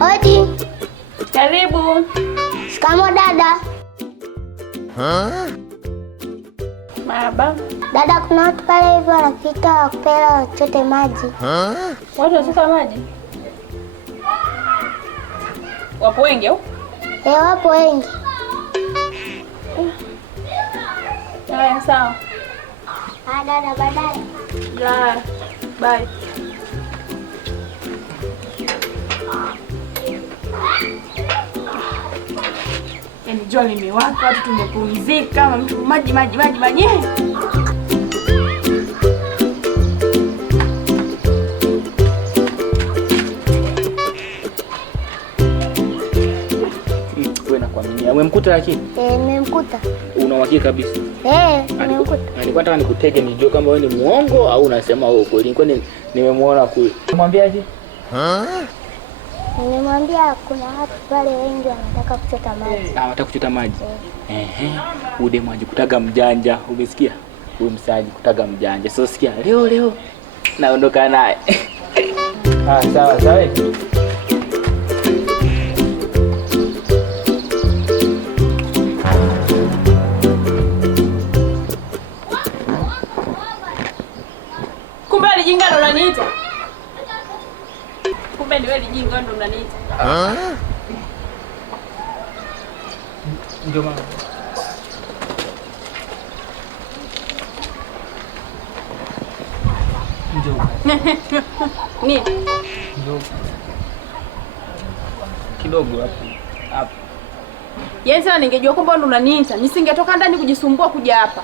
Odi. Karibu. Shikamoo dada. Marhaba. Dada, kuna watu pale hivyo wanapita wakupela wachote maji. Watu wachota maji? Wapo wengi au? Wapo wengi. Haya, sawa. Dada, baadaye. Ya, bye. Yaani jua limewaka, watu tumepumzika, mtu maji. Wewe nakwambia, umemkuta lakini? Nimemkuta. Una uhakika kabisa? Nimemkuta. Nilikuwa nataka nikutege nijue kama wewe ni muongo au unasema wewe kweli. Nilikuwa nimemuona kule. Umwambiaje? Nimemwambia kuna watu pale wengi wanataka kuchota maji. Wanataka kuchota maji. Ude maji kutaga mjanja, umesikia? Huyu msaji kutaga mjanja. So sikia, leo naondoka naye. Sawa. Kumbe alijinga ndo unaniita. Kumbe ni wewe alijinga ndo unaniita. Ndio mama. Nini? Ndio. Kidogo hapo. Yaani sasa ningejua kwamba ndo unaniita, nisingetoka ndani kujisumbua kuja hapa.